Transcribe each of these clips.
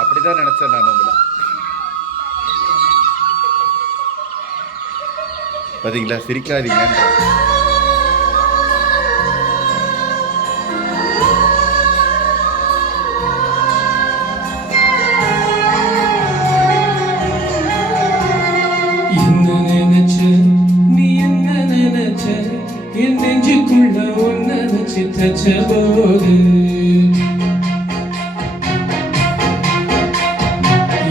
அப்படிதான் நினைச்சேன் நான் உங்களை. பாத்தீங்களா, சிரிக்காதீங்க. என் நெஞ்சுக்குள்ள ஒன்ன வச்சு தச்ச போது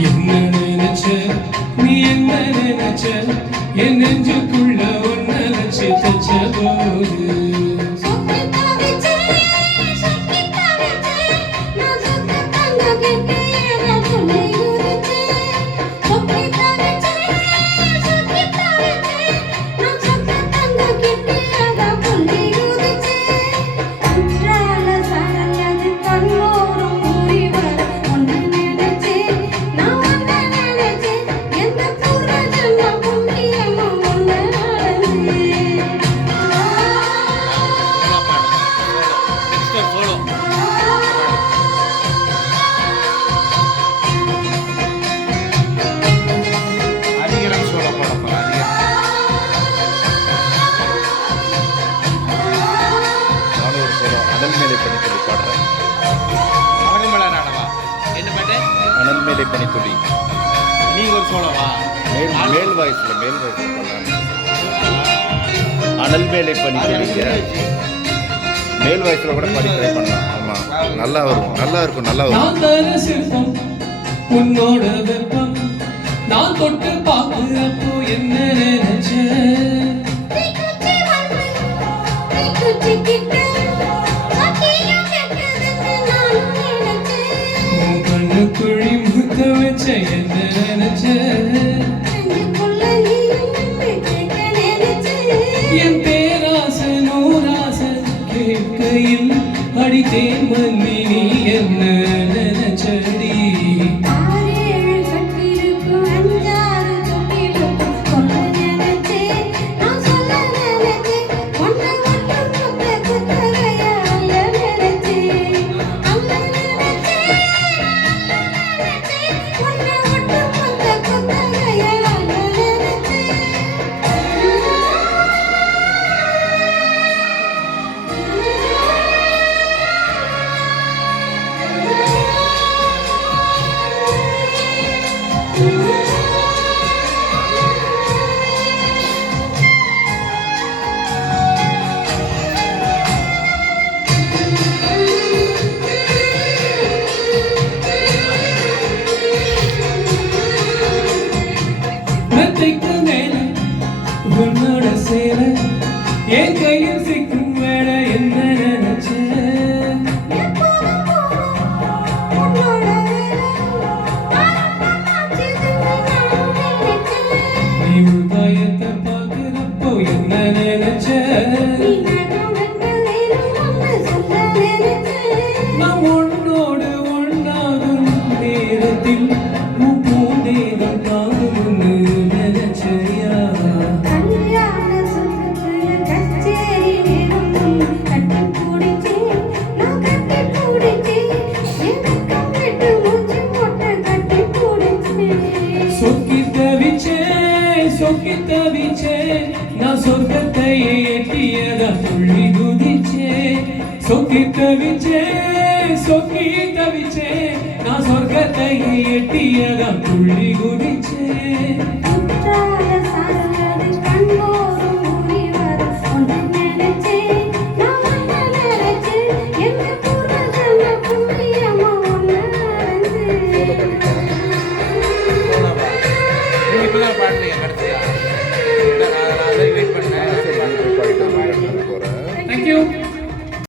என்ன நினைச்ச நீ என்ன நினைச்ச என் நெஞ்சுக்குள்ள ஒன்ன வச்சு தச்ச போது அனல்மேலை பனித்துளி. நீ ஒரு சோழவா? மேல் வாய்ஸ்ல அனல்மேலை பனித்துளிங்க. மேல் வாய்ஸ்ல கூட பாடி ட்ரை பண்ணலாம். ஆமா, நல்லா வரும், நல்லா இருக்கும், நல்லா வரும். உன்னோட வெப்பம் நான் தொட்டு பார்க்கிறப்போ என்ன நினைச்சேன்? குழி முத்த வச்ச என்ன நினைச்ச? என் பேராச நூராச கேட்கையில் அடித்தேன் மல்லி நீ என்ன நினைச்சடி? உன்னோட சேர என் கையில் சிக்கும் வேட என்ன நினைச்ச? நீ உபாயத்தை பார்க்கிறப்போ என்ன நினைச்ச? நான் உன்னோடு ஒன்றாகும் நேரத்தில் பூந்தேகம் தாங்கும்னு நினைச்சையா? சொக்கி தவிச்சே நான் சொர்க்கத்தை எட்டியதா துள்ளி குதிச்சே. சொக்கி தவிச்சே நான் சொர்க்கத்தை எட்டியதா துள்ளி குதிச்சே. Thank you.